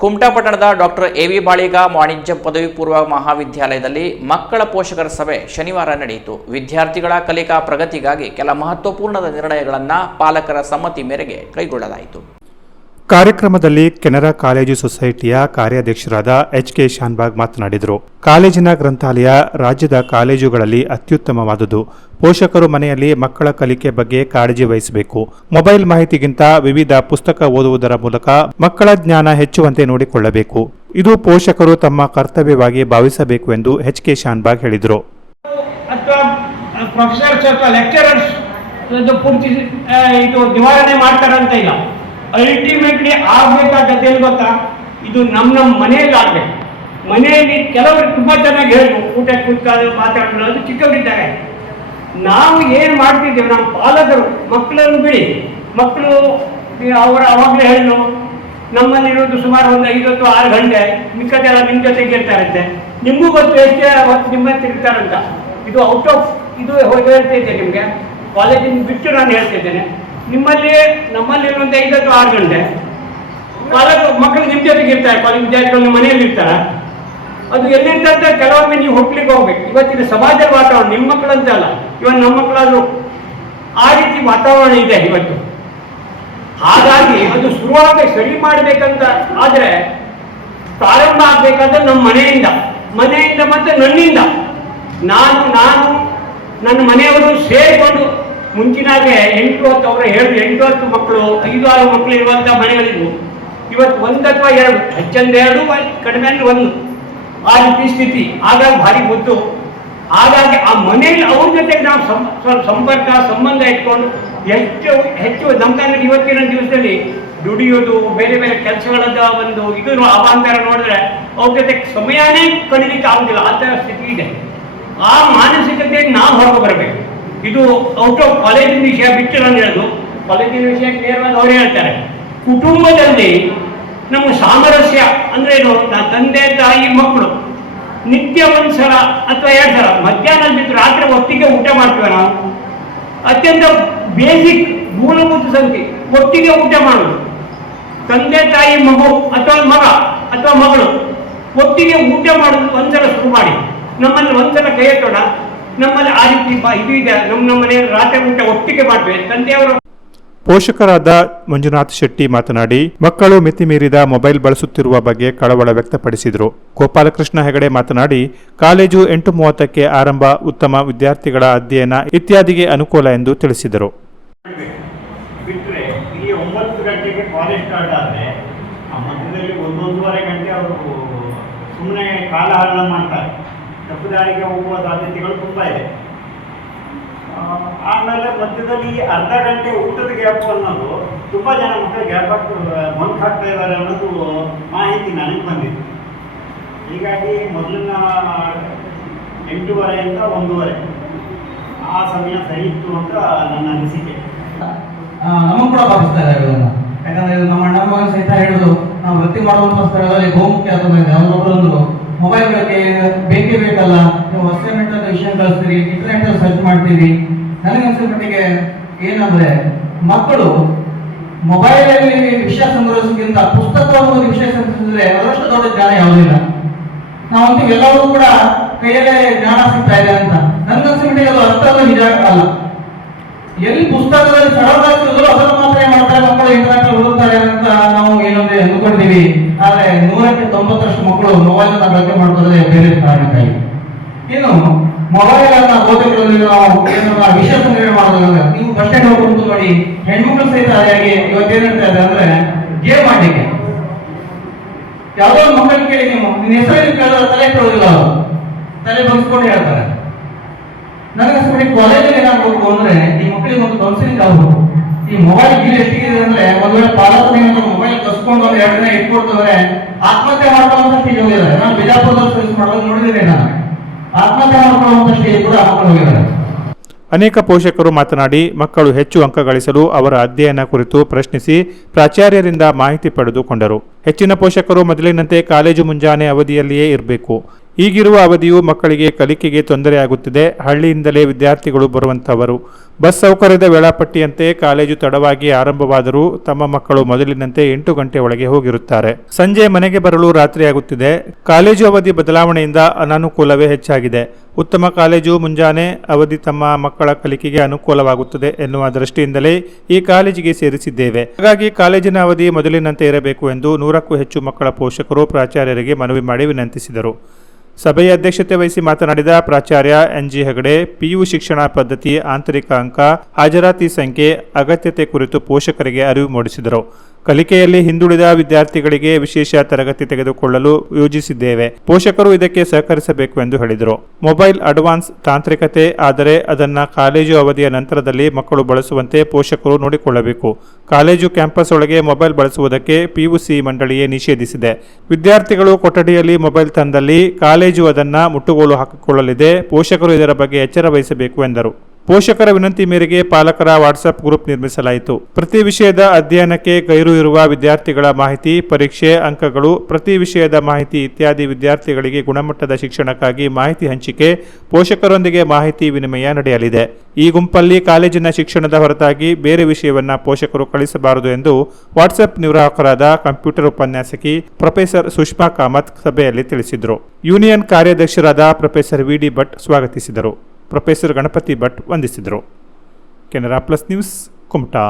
ಕುಮಟಾ ಪಟ್ಟಣದ doctor A V Baliga ವಾಣಿಜ್ಯ ಪದವಿ ಪೂರ್ವ ಮಹಾವಿದ್ಯಾಲಯದಲ್ಲಿ ಮಕ್ಕಳ ಪೋಷಕರ ಸಭೆ ಶನಿವಾರ ನಡೆಯಿತು. ವಿದ್ಯಾರ್ಥಿಗಳ ಕಲಿಕಾ ಪ್ರಗತಿಗಾಗಿ ಕೆಲ ಮಹತ್ವಪೂರ್ಣದ ನಿರ್ಣಯಗಳನ್ನು ಪಾಲಕರ ಸಮ್ಮತಿ ಮೇರೆಗೆ ಕೈಗೊಳ್ಳಲಾಯಿತು. ಕಾರ್ಯಕ್ರಮದಲ್ಲಿ ಕೆನರಾ ಕಾಲೇಜು ಸೊಸೈಟಿಯ ಕಾರ್ಯಾಧ್ಯಕ್ಷರಾದ ಎಚ್ ಕೆ ಶಾನ್ಬಾಗ್ ಮಾತನಾಡಿದರು. ಕಾಲೇಜಿನ ಗ್ರಂಥಾಲಯ ರಾಜ್ಯದ ಕಾಲೇಜುಗಳಲ್ಲಿ ಅತ್ಯುತ್ತಮವಾದುದು. ಪೋಷಕರು ಮನೆಯಲ್ಲಿ ಮಕ್ಕಳ ಕಲಿಕೆ ಬಗ್ಗೆ ಕಾಳಜಿ ವಹಿಸಬೇಕು. ಮೊಬೈಲ್ ಮಾಹಿತಿಗಿಂತ ವಿವಿಧ ಪುಸ್ತಕ ಓದುವುದರ ಮೂಲಕ ಮಕ್ಕಳ ಜ್ಞಾನ ಹೆಚ್ಚುವಂತೆ ನೋಡಿಕೊಳ್ಳಬೇಕು. ಇದು ಪೋಷಕರು ತಮ್ಮ ಕರ್ತವ್ಯವಾಗಿ ಭಾವಿಸಬೇಕು ಎಂದು ಎಚ್ ಕೆ ಶಾನ್ಬಾಗ್ ಹೇಳಿದರು. ಪ್ರೊಫೆಸರ್ಸ್ ಲೆಕ್ಚರರ್ಸ್ ಪೂರ್ತಿ ಇದು ನಿವಾರಣೆ ಮಾಡ್ತಾರಂತ ಇಲ್ಲ. ಅಲ್ಟಿಮೇಟ್ಲಿ ಆಗ್ಬೇಕಾಗತ್ತೆ ಎಲ್ಲಿ ಗೊತ್ತಾ? ಇದು ನಮ್ಮ ನಮ್ಮ ಮನೆಯಲ್ಲಿ ಆಗ್ಬೇಕು ಮನೆಯಲ್ಲಿ ಕೆಲವರು ತುಂಬಾ ಚೆನ್ನಾಗಿ ಹೇಳಿದ್ರು ಊಟ ಕೂತ್ಕಾಲು ಮಾತಾಡೋದು ಅದು ಚಿಕ್ಕವರಿದ್ದಾರೆ. ನಾವು ಏನು ಮಾಡ್ತಿದ್ದೇವೆ? ನಮ್ಮ ಪಾಲಕರು, ಮಕ್ಕಳನ್ನು ಬಿಡಿ. ಮಕ್ಕಳು, ಅವರ ಅವಾಗಲೇ ಹೇಳಿದ್ರು ನಮ್ಮಲ್ಲಿರೋದು ಸುಮಾರು ಒಂದು ಐವತ್ತು ಆರು ಗಂಟೆ ಮಿಕ್ಕದೆಲ್ಲ ನಿಮ್ಮ ಜೊತೆಗೆ ಇರ್ತಾರಂತೆ. ನಿಮಗೂ ಗೊತ್ತು ಎಷ್ಟೇ ಅವತ್ತು ನಿಮ್ಮ ಇರ್ತಾರಂತ. ಇದು ಔಟ್ ಆಫ್ ಇದು ಹೇಳ್ತಾ ಇದ್ದೆ ನಿಮಗೆ. ಕಾಲೇಜಿನ ಬಿಟ್ಟು ನಾನು ಹೇಳ್ತಿದ್ದೇನೆ ನಿಮ್ಮಲ್ಲಿ ನಮ್ಮಲ್ಲಿರುವಂಥ ಐದು ಅಥವಾ ಆರು ಗಂಟೆ. ಕಾಲೇಜ್ ಮಕ್ಕಳು ನಿಮ್ಮ ಜೊತೆಗೆ ಇರ್ತಾರೆ ಕಾಲೇಜ್ ವಿದ್ಯಾರ್ಥಿಗಳು ನಿಮ್ಮ ಮನೆಯಲ್ಲಿ ಇರ್ತಾರ? ಅದು ಎಲ್ಲಿರ್ತಂತ ಕೆಲವೊಮ್ಮೆ ನೀವು ಹೋಗ್ಲಿಕ್ಕೆ ಹೋಗ್ಬೇಕು. ಇವತ್ತಿನ ಸಮಾಜದ ವಾತಾವರಣ, ನಿಮ್ಮ ಮಕ್ಕಳಂತ ಅಲ್ಲ ಇವನ್ ನಮ್ಮ ಮಕ್ಕಳಾದ್ರು ಆ ರೀತಿ ವಾತಾವರಣ ಇದೆ ಇವತ್ತು. ಹಾಗಾಗಿ ಅದು ಶುರುವಾಗ ಸರಿ ಮಾಡಬೇಕಂತ, ಆದ್ರೆ ಪ್ರಾರಂಭ ಆಗ್ಬೇಕಾದ್ರೆ ನಮ್ಮ ಮನೆಯಿಂದ ಮನೆಯಿಂದ ಮತ್ತೆ ನನ್ನಿಂದ. ನಾನು ನಾನು, ನನ್ನ ಮನೆಯವರು ಸೇರಿಕೊಂಡು ಮುಂಚಿನಾಗೆ ಎಂಟು ಹತ್ತು ಅವರ ಹೇಳಿದ್ರು, ಎಂಟು ಹತ್ತು ಮಕ್ಕಳು, ಐದು ಆರು ಮಕ್ಕಳು ಇರುವಂಥ ಮನೆಗಳಿದ್ವು. ಇವತ್ತು ಒಂದು ಅಥವಾ ಎರಡು, ಹೆಚ್ಚಂದ ಎರಡು ಕಡಿಮೆ ಅಂದ್ರೆ ಒಂದು. ಆ ರೀತಿ ಸ್ಥಿತಿ. ಆಗಾಗ ಭಾರಿ ಗೊತ್ತು ಹಾಗಾಗಿ ಆ ಮನೆಯಲ್ಲಿ ಅವ್ರ ಜೊತೆಗೆ ನಾವು ಸ್ವಲ್ಪ ಸಂಪರ್ಕ, ಸಂಬಂಧ ಇಟ್ಕೊಂಡು ಹೆಚ್ಚು ಹೆಚ್ಚು ನಮ್ಮ ಇವತ್ತಿನ ದಿವಸದಲ್ಲಿ ದುಡಿಯೋದು ಬೇರೆ ಬೇರೆ ಕೆಲಸಗಳದ ಒಂದು ಇದು ಅವಾಂತರ ನೋಡಿದ್ರೆ ಅವ್ರ ಜೊತೆ ಸಮಯನೇ ಕಳೀಲಿಕ್ಕೆ ಆಗುದಿಲ್ಲ. ಆ ಥರ ಸ್ಥಿತಿ ಇದೆ. ಆ ಮಾನಸಿಕತೆ ನಾವು ಹೊರಗೆ ಬರಬೇಕು. ಇದು ಔಟ್ ಆಫ್ ಕಾಲೇಜಿನ ವಿಷಯ ಬಿಟ್ಟು ನಾನು ಹೇಳೋದು. ಕಾಲೇಜಿನ ವಿಷಯ ನೇರವಾಗಿ ಅವ್ರು ಹೇಳ್ತಾರೆ. ಕುಟುಂಬದಲ್ಲಿ ನಮ್ಮ ಸಾಮರಸ್ಯ ಅಂದ್ರೆ ಏನು? ತಂದೆ, ತಾಯಿ ಮಕ್ಕಳು ನಿತ್ಯ ಒಂದ್ಸಲ ಅಥವಾ ಎರಡು ಸಲ ಮಧ್ಯಾಹ್ನ ಬಿಟ್ಟು ರಾತ್ರಿ ಒಟ್ಟಿಗೆ ಊಟ ಮಾಡ್ತೀವಿ ನಾವು. ಅತ್ಯಂತ ಬೇಸಿಕ್ ಮೂಲಭೂತ ಸಂಖ್ಯೆ. ಒಟ್ಟಿಗೆ ಊಟ ಮಾಡುದು. ತಂದೆ, ತಾಯಿ, ಮಗು ಅಥವಾ ಮಗ ಅಥವಾ ಮಗಳು ಒಟ್ಟಿಗೆ ಊಟ ಮಾಡುದು ಒಂದ್ಸಲ ಶುರು ಮಾಡಿ. ನಮ್ಮಲ್ಲಿ ಒಂದ್ಸಲ ಕೈ ಎತ್ತೋಣ ನಮ್ಮಲ್ಲಿ ಆ ರೀತಿ ಇದು ಇದೆ. ನಮ್ಮ ನಮ್ಮ ಮನೆಯಲ್ಲಿ ರಾತ್ರಿ ಊಟ ಒಟ್ಟಿಗೆ ಮಾಡ್ಬೇಕು ತಂದೆಯವರು ಪೋಷಕರಾದ ಮಂಜುನಾಥ್ ಶೆಟ್ಟಿ ಮಾತನಾಡಿ ಮಕ್ಕಳು ಮಿತಿ ಮೀರಿದ ಮೊಬೈಲ್ ಬಳಸುತ್ತಿರುವ ಬಗ್ಗೆ ಕಳವಳ ವ್ಯಕ್ತಪಡಿಸಿದರು. ಗೋಪಾಲಕೃಷ್ಣ ಹೆಗಡೆ ಮಾತನಾಡಿ ಕಾಲೇಜು ಎಂಟು ಮೂವತ್ತಕ್ಕೆ ಆರಂಭ ಉತ್ತಮ ವಿದ್ಯಾರ್ಥಿಗಳ ಅಧ್ಯಯನ ಇತ್ಯಾದಿಗೆ ಅನುಕೂಲ ಎಂದು ತಿಳಿಸಿದರು. ಬಿಟ್ಟರೆ ಇಲ್ಲಿ ಗಂಟೆಗೆ ಕಾಲೇಜ್ ಸ್ಟಾರ್ಟ್ ಆದರೆ ಆ ಮಧ್ಯದಲ್ಲಿ ಒಂದೊಂದೂವರೆ ಗಂಟೆ ಅವರು ಸುಮ್ಮನೆ ಕಾಲ ತಪ್ಪು ದಾರಿಗೆ ಹೋಗುವ ಸಾಧ್ಯತೆಗಳು ತುಂಬ ಇದೆ. ಆಮೇಲೆ ಮಧ್ಯದಲ್ಲಿ ಅರ್ಧ ಗಂಟೆ ಊಟದ ಗ್ಯಾಪ್ ಅನ್ನೋದು ತುಂಬ ಜನ ಮಕ್ಕಳು ಗ್ಯಾಪ್ ಹಾಕಿ ಮಂಕ್ ಹಾಕ್ತಾ ಇದ್ದಾರೆ ಅನ್ನೋದು ಮಾಹಿತಿ ನನಗೆ ಬಂದಿದೆ. ಹೀಗಾಗಿ ಮೊದಲಿನ ಎಂಟೂವರೆಯಿಂದ ಒಂದೂವರೆ. ಆ ಸಮಯ ಸರಿ ಇತ್ತು ಅಂತ ನನ್ನ ಅನಿಸಿಕೆ. ನಮ್ಮ ಕೂಡ ಇದನ್ನ ಯಾಕಂದ್ರೆ ನಮ್ಮ ಅಣ್ಣ ಮಗನ ಸಹಿತ ಹೇಳುದು, ನಾವು ವೃತ್ತಿ ಮಾಡುವಂತ ಸ್ಥಳದಲ್ಲಿ ಗೋಮುಖ್ಯ ಅಂತ ಅವರೊಬ್ಬರು ಮೊಬೈಲ್ ಬಗ್ಗೆ ಬೇಕೇ ಬೇಕಲ್ಲ, ನೀವು ಅಂತ ವಿಷಯ ಕಳಿಸ್ತೀರಿ ಇಂಟರ್ನೆಟ್ ಸರ್ಚ್ ಮಾಡ್ತೀರಿ. ನನಗೆ ಮಟ್ಟಿಗೆ ಏನಂದ್ರೆ, ಮಕ್ಕಳು ಮೊಬೈಲ್ ಅಲ್ಲಿ ವಿಷಯ ಸಂಗ್ರಹಿಸೋಕ್ಕಿಂತ ಪುಸ್ತಕ ವಿಷಯ ಸಂಗ್ರಹಿಸಿದ್ರೆ ಅದರಷ್ಟು ದೊಡ್ಡ ಜ್ಞಾನ ಯಾವುದಿಲ್ಲ ನಾವಂತೂ ಎಲ್ಲವೂ ಕೂಡ ಕೈಯಲ್ಲೇ ಜ್ಞಾನ ಸಿಗ್ತಾ ಇದೆ ಅಂತ. ನನ್ನ ಮಟ್ಟಿಗೆ ಅದು ಅಷ್ಟೊಂದು ನಿಜ ಅಲ್ಲ. ಎಲ್ಲಿ ಪುಸ್ತಕದಲ್ಲಿ ಸರಳವಾಗಿರೋದು ಅದನ್ನು ಮಾತ್ರ ಏನ್ ಮಾಡ್ತಾರೆ ಮಕ್ಕಳು? ಇಂಟರ್ನೆಟ್ ಓದುತ್ತಾರೆ ಅಂತ ನಾವು ಏನಂದ್ರೆ ಅಂದ್ಕೊಂಡಿದ್ದೀವಿ ಆದ್ರೆ ನೂರಕ್ಕೆ ತೊಂಬತ್ತರಷ್ಟು ಮಕ್ಕಳು ಮೊಬೈಲ್ ಅನ್ನ ಬಳಕೆ ಮಾಡ್ತಾರೆ ಬೇರೆ ಕಾರಣಕ್ಕಾಗಿ. ಇನ್ನು ಮೊಬೈಲ್ ಅನ್ನ ಬೋಧಕರಲ್ಲಿ ನಾವು ವಿಷಯ ಸಂಗ್ರಹಣೆ ನೀವು ಫಸ್ಟ್ ಸ್ಟ್ಯಾಂಡ್ ಹೋಗ್ಬಿಟ್ಟು ನೋಡಿ, ಹೆಣ್ಮಕ್ಳು ಸಹಿತ ಹಾಗೆ ಇವತ್ತೇನ್ ಹೇಳ್ತಾ ಇದೆ ಅಂದ್ರೆ ಗೇಮ್ ಆಡಲಿಕ್ಕೆ. ಯಾವ್ದೋ ಒಂದು ಮಕ್ಕಳಿಗೆ ಕೇಳಿ ನೀವು, ನಿನ್ನ ಹೆಸರು ಕೇಳಿದ್ರೆ ತಲೆ ಕೇಳೋದಿಲ್ಲ ಅವರು. ತಲೆ ಬಂದ್ಕೊಂಡು ಹೇಳ್ತಾರೆ. ನನಗೆ ಕಾಲೇಜಲ್ಲಿ ಏನಾಗಬೇಕು ಅಂದ್ರೆ ಈ ಮಕ್ಕಳಿಗೆ ಒಂದು ಕೌನ್ಸಿಲಿಂಗ್ ಆಗಬೇಕು. ಈ ಮೊಬೈಲ್ ಬಿಲ್ ಎಷ್ಟಿದೆ ಅಂದ್ರೆ ಒಂದ್ ವೇಳೆ ಪಾಲಕರು ಮೊಬೈಲ್ ಕಸ್ಕೊಂಡು ಒಂದು ಎರಡು ದಿನ ಇಟ್ಕೊಡ್ತಂದ್ರೆ, ಆತ್ಮಹತ್ಯೆ ಮಾಡ್ಕೊಳ್ಳುವಂತ ಸ್ಟೇಜ್ ನಾನು ಬಿಜಾಪುರದಲ್ಲಿ ಸರ್ವಿಸ್ ಮಾಡೋದು ನೋಡಿದ್ದೀನಿ ನಾನು. ಆತ್ಮಹತ್ಯೆ ಮಾಡ್ಕೊಳ್ಳುವಂತ ಕೂಡ ಹೋಗಿದ್ದಾರೆ. ಅನೇಕ ಪೋಷಕರು ಮಾತನಾಡಿ ಮಕ್ಕಳು ಹೆಚ್ಚು ಅಂಕ ಗಳಿಸಲು ಅವರ ಅಧ್ಯಯನ ಕುರಿತು ಪ್ರಶ್ನಿಸಿ ಪ್ರಾಚಾರ್ಯರಿಂದ ಮಾಹಿತಿ ಪಡೆದುಕೊಂಡರು. ಹೆಚ್ಚಿನ ಪೋಷಕರು ಮೊದಲಿನಂತೆ ಕಾಲೇಜು ಮುಂಜಾನೆ ಅವಧಿಯಲ್ಲಿಯೇ ಇರಬೇಕು. ಈಗಿರುವ ಅವಧಿಯು ಮಕ್ಕಳಿಗೆ ಕಲಿಕೆಗೆ ತೊಂದರೆಯಾಗುತ್ತಿದೆ. ಹಳ್ಳಿಯಿಂದಲೇ ವಿದ್ಯಾರ್ಥಿಗಳು ಬರುವಂತವರು ಬಸ್ ಸೌಕರ್ಯದ ವೇಳಾಪಟ್ಟಿಯಂತೆ ಕಾಲೇಜು ತಡವಾಗಿ ಆರಂಭವಾದರೂ ತಮ್ಮ ಮಕ್ಕಳು ಮೊದಲಿನಂತೆ ಎಂಟು ಗಂಟೆ ಒಳಗೆ ಹೋಗಿರುತ್ತಾರೆ. ಸಂಜೆ ಮನೆಗೆ ಬರಲು ರಾತ್ರಿಯಾಗುತ್ತಿದೆ. ಕಾಲೇಜು ಅವಧಿ ಬದಲಾವಣೆಯಿಂದ ಅನಾನುಕೂಲವೇ ಹೆಚ್ಚಾಗಿದೆ. ಉತ್ತಮ ಕಾಲೇಜು ಮುಂಜಾನೆ ಅವಧಿ ತಮ್ಮ ಮಕ್ಕಳ ಕಲಿಕೆಗೆ ಅನುಕೂಲವಾಗುತ್ತದೆ ಎನ್ನುವ ದೃಷ್ಟಿಯಿಂದಲೇ ಈ ಕಾಲೇಜಿಗೆ ಸೇರಿಸಿದ್ದೇವೆ. ಹಾಗಾಗಿ ಕಾಲೇಜಿನ ಅವಧಿ ಮೊದಲಿನಂತೆ ಇರಬೇಕು ಎಂದು ನೂರಕ್ಕೂ ಹೆಚ್ಚು ಮಕ್ಕಳ ಪೋಷಕರು ಪ್ರಾಚಾರ್ಯರಿಗೆ ಮನವಿ ಮಾಡಿ ವಿನಂತಿಸಿದರು. ಸಭೆಯ ಅಧ್ಯಕ್ಷತೆ ವಹಿಸಿ ಮಾತನಾಡಿದ ಪ್ರಾಚಾರ್ಯ ಎನ್ಜಿ ಹೆಗಡೆ, ಪಿಯು ಶಿಕ್ಷಣ ಪದ್ಧತಿ, ಆಂತರಿಕ ಅಂಕ, ಹಾಜರಾತಿ ಸಂಖ್ಯೆ, ಅಗತ್ಯತೆ ಕುರಿತು ಪೋಷಕರಿಗೆ ಅರಿವು ಮೂಡಿಸಿದರು. ಕಲಿಕೆಯಲ್ಲಿ ಹಿಂದುಳಿದ ವಿದ್ಯಾರ್ಥಿಗಳಿಗೆ ವಿಶೇಷ ತರಗತಿ ತೆಗೆದುಕೊಳ್ಳಲು ಯೋಜಿಸಿದ್ದೇವೆ. ಪೋಷಕರು ಇದಕ್ಕೆ ಸಹಕರಿಸಬೇಕು ಎಂದು ಹೇಳಿದರು. ಮೊಬೈಲ್ ಅಡ್ವಾನ್ಸ್ ತಾಂತ್ರಿಕತೆ, ಆದರೆ ಅದನ್ನ ಕಾಲೇಜು ಅವಧಿಯ ನಂತರದಲ್ಲಿ ಮಕ್ಕಳು ಬಳಸುವಂತೆ ಪೋಷಕರು ನೋಡಿಕೊಳ್ಳಬೇಕು. ಕಾಲೇಜು ಕ್ಯಾಂಪಸ್ ಒಳಗೆ ಮೊಬೈಲ್ ಬಳಸುವುದಕ್ಕೆ ಪಿಯುಸಿ ಮಂಡಳಿಯೇ ನಿಷೇಧಿಸಿದೆ. ವಿದ್ಯಾರ್ಥಿಗಳು ಕೊಠಡಿಯಲ್ಲಿ ಮೊಬೈಲ್ ತಂದಲ್ಲಿ ಕಾಲೇಜು ಅದನ್ನ ಮುಟ್ಟುಗೋಲು ಹಾಕಿಕೊಳ್ಳಲಿದೆ. ಪೋಷಕರು ಇದರ ಬಗ್ಗೆ ಎಚ್ಚರ ವಹಿಸಬೇಕು ಎಂದರು. ಪೋಷಕರ ವಿನಂತಿ ಮೇರೆಗೆ ಪಾಲಕರ ವಾಟ್ಸ್ಆಪ್ ಗ್ರೂಪ್ ನಿರ್ಮಿಸಲಾಯಿತು. ಪ್ರತಿ ವಿಷಯದ ಅಧ್ಯಯನಕ್ಕೆ ಗೈರು ಇರುವ ವಿದ್ಯಾರ್ಥಿಗಳ ಮಾಹಿತಿ, ಪರೀಕ್ಷೆ ಅಂಕಗಳು, ಪ್ರತಿ ವಿಷಯದ ಮಾಹಿತಿ ಇತ್ಯಾದಿ ವಿದ್ಯಾರ್ಥಿಗಳಿಗೆ ಗುಣಮಟ್ಟದ ಶಿಕ್ಷಣಕ್ಕಾಗಿ ಮಾಹಿತಿ ಹಂಚಿಕೆ, ಪೋಷಕರೊಂದಿಗೆ ಮಾಹಿತಿ ವಿನಿಮಯ ನಡೆಯಲಿದೆ. ಈ ಗುಂಪಲ್ಲಿ ಕಾಲೇಜಿನ ಶಿಕ್ಷಣದ ಹೊರತಾಗಿ ಬೇರೆ ವಿಷಯವನ್ನ ಪೋಷಕರು ಕಳಿಸಬಾರದು ಎಂದು ವಾಟ್ಸ್ಆಪ್ ನಿರ್ವಾಹಕರಾದ ಕಂಪ್ಯೂಟರ್ ಉಪನ್ಯಾಸಕಿ ಪ್ರೊಫೆಸರ್ ಸುಷ್ಮಾ ಕಾಮತ್ ಸಭೆಯಲ್ಲಿ ತಿಳಿಸಿದರು. ಯೂನಿಯನ್ ಕಾರ್ಯಾಧ್ಯಕ್ಷರಾದ ಪ್ರೊಫೆಸರ್ ವಿ ಡಿ ಭಟ್ ಸ್ವಾಗತಿಸಿದರು. ಪ್ರೊಫೆಸರ್ ಗಣಪತಿ ಭಟ್ ವಂದಿಸಿದರು. Canara plus news Kumta.